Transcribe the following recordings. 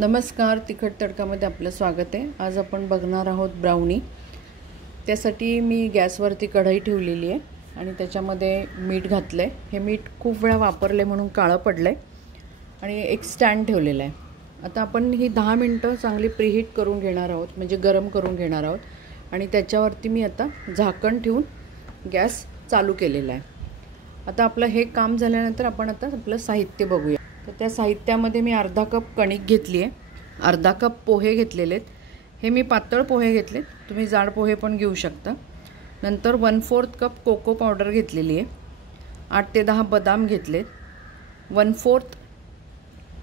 नमस्कार, तिखट तडकामध्ये आपलं स्वागत आहे। आज आपण बघणार आहोत ब्राउनी। त्यासाठी मी गॅसवरती कढई ठेवलेली आहे आणि त्याच्यामध्ये मीठ घातलं आहे। हे मीठ खूप वेळा वापरले म्हणून काळं पडलं आहे आणि एक स्टँड ठेवलेला आहे। आता आपण ही 10 मिनिटं चांगली प्रीहीट करून घेणार आहोत, म्हणजे गरम करून घेणार आहोत आणि त्याच्यावरती मी आता झाकण ठेवून गॅस चालू केलेला आहे। आता आपलं हे काम झाल्यानंतर आपण आता आपलं साहित्य बघूया। तर त्या साहित्यामध्ये मी अर्धा कप कणिक घेतली आहे, अर्धा कप पोहे घेतलेले आहेत। हे मी पातळ पोहे घेतलेत, तुम्ही जाड पोहे पण घेऊ शकता। नंतर 1/4 कप कोको पावडर घेतलेली आहे, 8 ते 10 बदाम घेतलेत, 1/4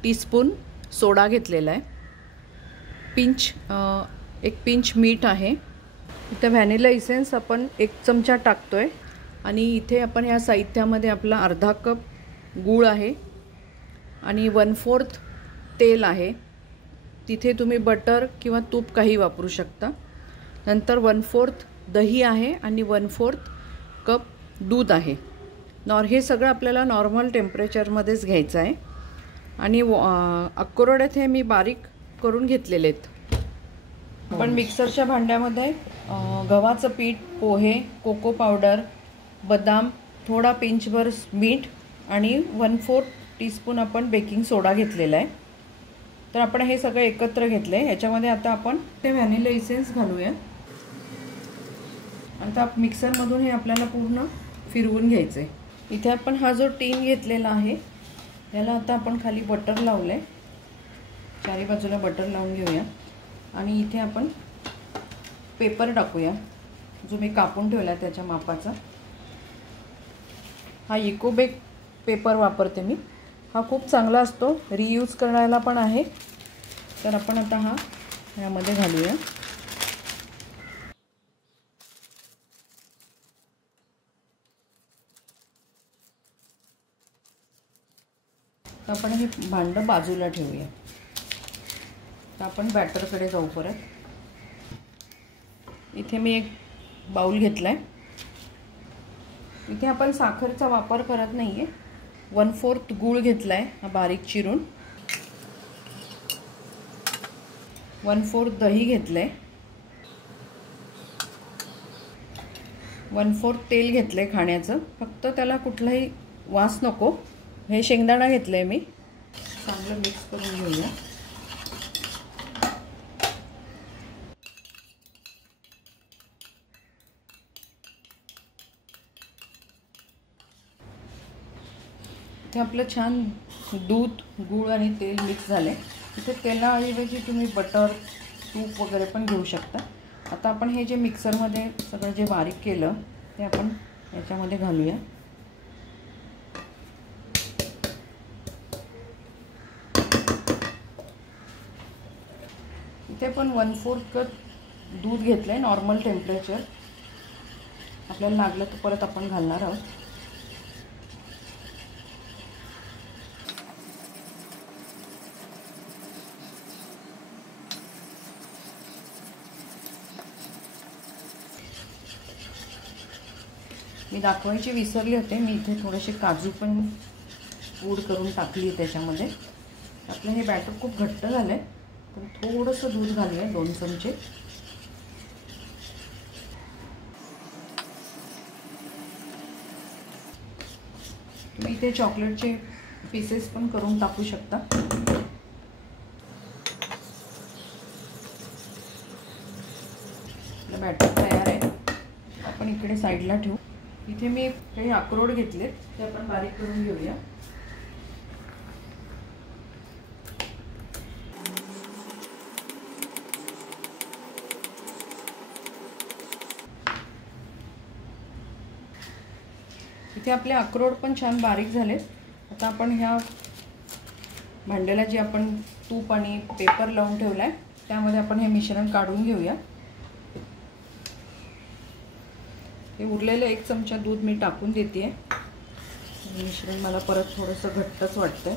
टीस्पून सोडा घेतलेला आहे, एक पिंच मीठ आहे। इथे व्हॅनिला इसेन्स आपण 1 चमचा टाकतोय आणि इथे आपण या साहित्यामध्ये आपला अर्धा कप गूळ आहे आणि 1/4 तेल आहे। तिथे तुम्ही बटर किंवा तूप काही वापरू शकता। नंतर 1/4 दही आहे आणि 1/4 कप दूध आहे। हे सगळं आपल्याला नॉर्मल टेम्परेचरमध्येच घ्यायचं आहे आणि अक्रोड हे मी बारीक करून घेतलेले आहेत। आपण मिक्सरच्या भांड्यामध्ये गव्हाचं पीठ, पोहे, कोको पावडर, बदाम, थोडा पिंचभर मीठ आणि 1/4 टीस्पून आपण बेकिंग सोडा घेतलेला आहे। तर आपण हे सगळं एकत्र घेतले। याच्यामध्ये आता आपण ते व्हॅनिला इसेन्स घालूया। आता मिक्सरमधून हे आपल्याला पूर्ण फिरवून घ्यायचं आहे। इथे आपण हा जो टीन घेतलेला आहे याला आता आपण खाली बटर लावलंय, चारी बाजूला बटर लावून घेऊया आणि इथे आपण पेपर टाकूया जो मी कापून ठेवला त्याच्या मापाचा। हा इकोबेक पेपर वापरते मी, हा खूप चांगला असतो, रियूज करायला पण आहे। तर आपण आता हा यामध्ये घालूया। तर आपण हे भांडं बाजूला ठेवूया। तर आपण बॅटरकडे जाऊ परत। इथे मी एक बाउल घेतलाय, इथे आपण साखरेचा वापर करत नाहीये। 1/4 गूळ घेतलाय हा बारीक चिरून, 1/4 दही घेतलंय, 1/4 तेल घेतलंय खाण्याचं, फक्त त्याला कुठलाही वास नको। हे शेंगदाणा घेतलंय मी, चांगलं मिक्स करून घेऊया। इथे आपलं छान दूध, गूळ आणि तेल मिक्स झाले। इथे तेलाऐवजी तुम्ही बटर, तूप वगैरे पण घेऊ शकता। आता आपण हे जे मिक्सरमध्ये सगळं जे बारीक केलं ते आपण याच्यामध्ये घालूया। इथे पण 1/4 कप दूध घेतलंय, नॉर्मल टेम्परेचर। आपल्याला लागलं तर परत आपण घालणार आहोत। मी दाखवायची विसरले होते, मी इथे थोडेसे काजू पण पूड करून टाकली त्याच्यामध्ये। आपलं हे बॅटर खूप घट्ट झालंय, तर थोडंसं दूध घालूया, 2 चमचे। तुम्ही इथे चॉकलेटचे पीसेस पण करून टाकू शकता। आपलं बॅटर तयार आहे, आपण इकडे साईडला ठेवू। इथे मी काही अक्रोड घेतले, ते आपण बारीक करून घेऊया। इथे आपले अक्रोड पण छान बारीक झाले। आता आपण ह्या भांड्याला जे आपण तूप आणि पेपर लावून ठेवलाय त्यामध्ये आपण हे मिश्रण काढून घेऊया। हे उरलेलं 1 चमचा दूध मी टाकून देते। मिश्रण मला परत थोडंसं घट्टच वाटतंय।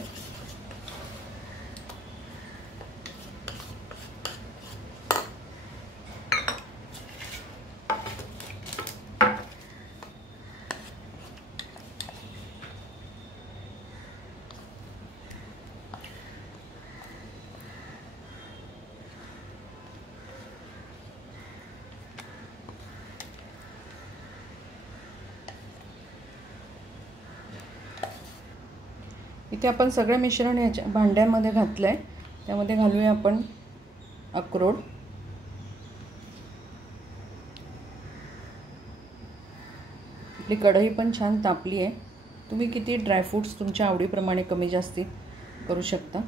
इथे आपण सगळं मिश्रण ह्याच्या भांड्यामध्ये घातलं आहे. त्यामध्ये घालूया आपण अक्रोड. आपली कढई पण छान तापली आहे. तुम्ही किती ड्रायफ्रूट्स तुमच्या आवडीप्रमाणे कमी जास्ती करू शकता.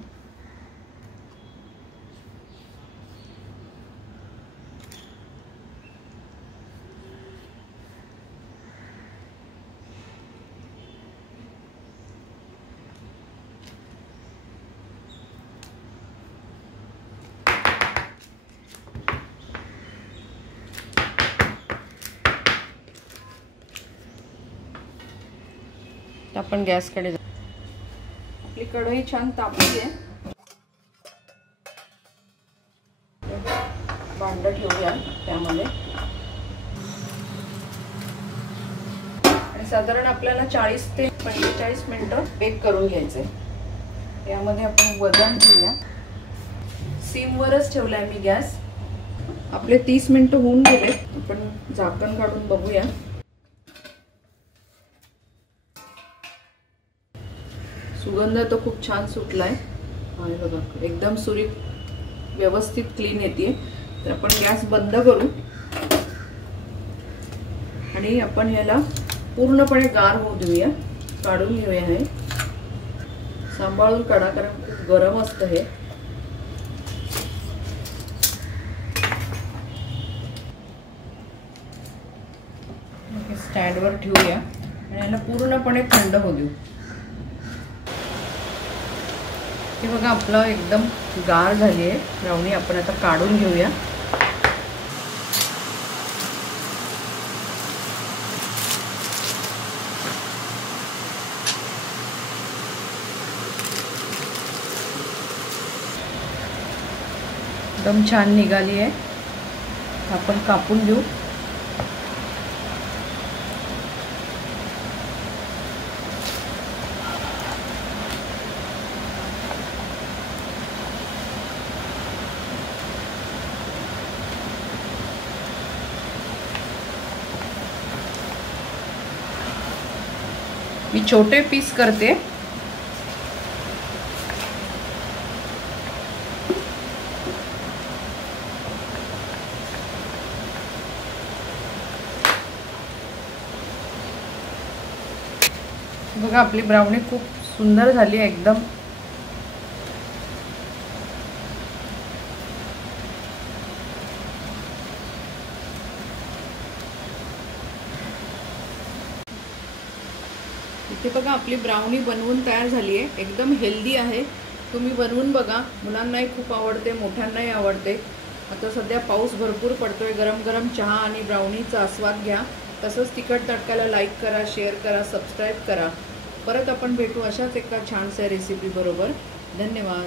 आपण गॅसकडे आपली कढई छान तापली आहे. भांडं ठेवूया त्यामध्ये आणि साधारण आपल्याला 40 ते 45 मिनिटं बेक करून घ्यायचे. यामध्ये आपण वजन ठेवूया. सिमवरच ठेवलाय मी गॅस. आपले 30 मिनिटं होऊन गेले. आपण झाकण काढून बघूया. सुगंध तो खूप छान सुटलाय. आहे बघा, एकदम सुरी व्यवस्थित क्लीन येते. तर आपण गॅस बंद करू आणि आपण ह्याला पूर्णपणे गार होऊ देऊया. काढून घेऊया. हे सांभाळून काढा कारण खूप गरम असतं हे. स्टँडवर ठेवूया आणि याला पूर्णपणे थंड होऊ देऊ. हे बघा, आपलं एकदम गार झाली आहे ब्राउनी. आपण आता काढून घेऊया. एकदम छान निघाली आहे. आपण कापून घेऊ. मी छोटे पीस करते. बघा, आपली ब्राउनी खूप सुंदर झाली आहे एकदम. इथे बघा, आपली ब्राउनी बनवून तयार झाली आहे. एकदम हेल्दी आहे. तुम्ही बनवून बघा. मुलांनाही खूप आवडते, मोठ्यांनाही आवडते. आता सध्या पाऊस भरपूर पडतोय. गरम गरम चहा आणि ब्राउनीचा आस्वाद घ्या. तसंच तिखट तडकाला लाईक करा, शेअर करा, सबस्क्राईब करा. परत आपण भेटू अशाच एका छानशा रेसिपी बरोबर. धन्यवाद.